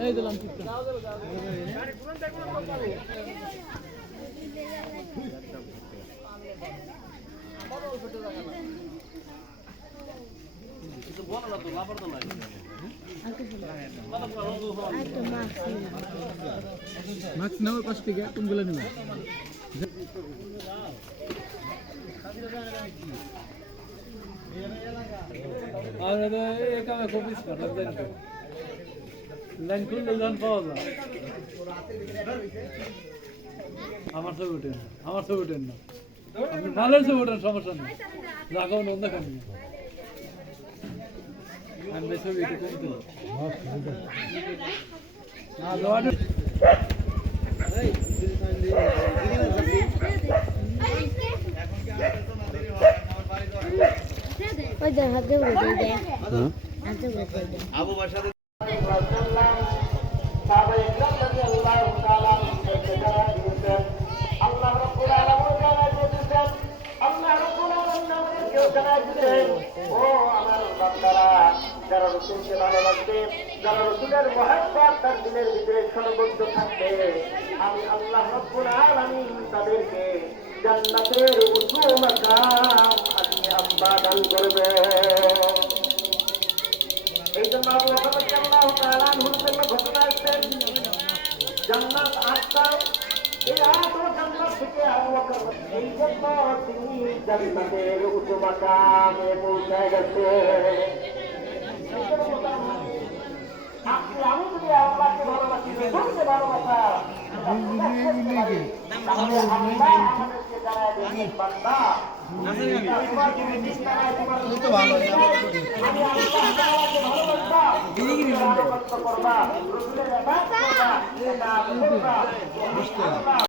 এই দিলাম ঠিক মাছ নেওয়ার পাশ থেকে কোনগুলো নেবেন লাইন খুললে জন পাওয়া যায় আমার ছবি ওঠেন না আমার ছবি ওঠেন না আপনি ভালোর ছবি ওঠেন সমস্যা নেই লাগাও নন দেখান আমি ছবি এটা করতে না দোয়া ওই দেখ হাতে উঠে দে হাতে উঠে দে আবু বাসার আল্লাহ রাব্বুল আলামিন জানাই দিয়েছেন আল্লাহ রাব্বুল আলামিন আমাদেরকে জানাই দিয়েছেন ও আমার বান্দারা যারা রাসূলকে ভালোবাসবে যারা রাসূলের মহব্বত তার দিলের ভিতরে সর্বত্র থাকবে আমি আল্লাহ রাব্বুল আলামিন তাদেরকে জান্নাতের উঁচু মাকাম আল্লাহ দান করবে এই জন্য আবু বকর রাদিয়াল্লাহু তাআলা আনহুর জন্য ঘটনা আসছে জান্নাত আটটা এই আটটা জান্নাত থেকে আবু বকর এই জন্য তিনি জান্নাতের উঁচু মাকামে পৌঁছায় গেছে আমি যদি আল্লাহকে ভালোবাসি রসুলকে ভালোবাসা আমাদেরকে জানায় দিয়েছেন বান্দা আমি আল্লাহ ভালোবাসা করবা রসুলের ইবাদত করবা